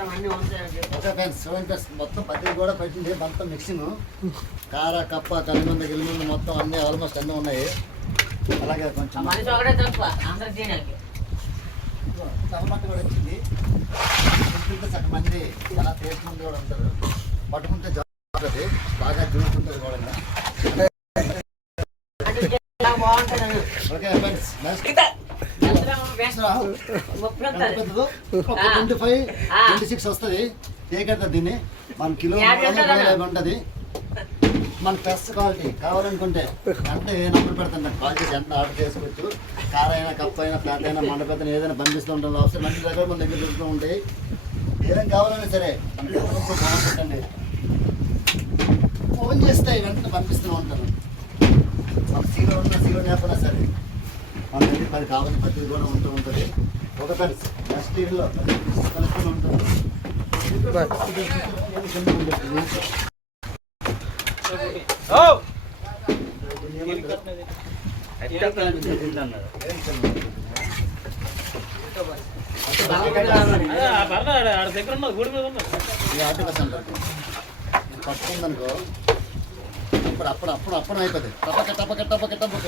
Okay friends చూడండి మొత్తం పత్తి కూడా పెట్టింది మొత్తం మిక్సింగ్ కార కప్ప కలిమంద గిలిమంద మొత్తం అన్నీ ఆల్మోస్ట్ అన్నీ ఉన్నాయి. అలాగే కొంచెం టమాటా కూడా వచ్చింది. సగం మంది చాలా టేస్ట్ మంది కూడా ఉంటారు. పట్టుకుంటే జాగ్రత్త బాగా జ్యూస్ ఉంటుంది కూడా. ఓకే ఫ్రెండ్స్ 25-26 వస్తుంది. టేకైతే దీన్ని మన కిలో ఉంటుంది. మన బెస్ట్ క్వాలిటీ కావాలనుకుంటే అంటే ఏ నంబర్ పెడతాను నాకు కాల్ చేసి ఎంత ఆర్డర్ చేసుకోవచ్చు. కార్ అయినా కప్ అయినా ఫ్లాట్ అయినా మండపెత్త ఏదైనా పంపిస్తూ ఉంటాం. అవసరం మంచి దగ్గర మన దగ్గర దొరుకుతూ ఉంటాయి. ఏదైనా కావాలన్నా సరే పెట్టండి, ఫోన్ చేస్తే వెంటనే పంపిస్తూ ఉంటాను. మన సీలో ఉన్న సీలో లేకపోయినా సరే మన దగ్గర 10 కావాలని ప్రతిది కూడా ఉంటూ ఉంటుంది. ఒక నెక్స్ట్ ఇయర్లో కలుస్తూ ఉంటుంది. పట్టుకుందనుకో అప్పుడు అయిపోతుంది. టపక టపక టపక టపక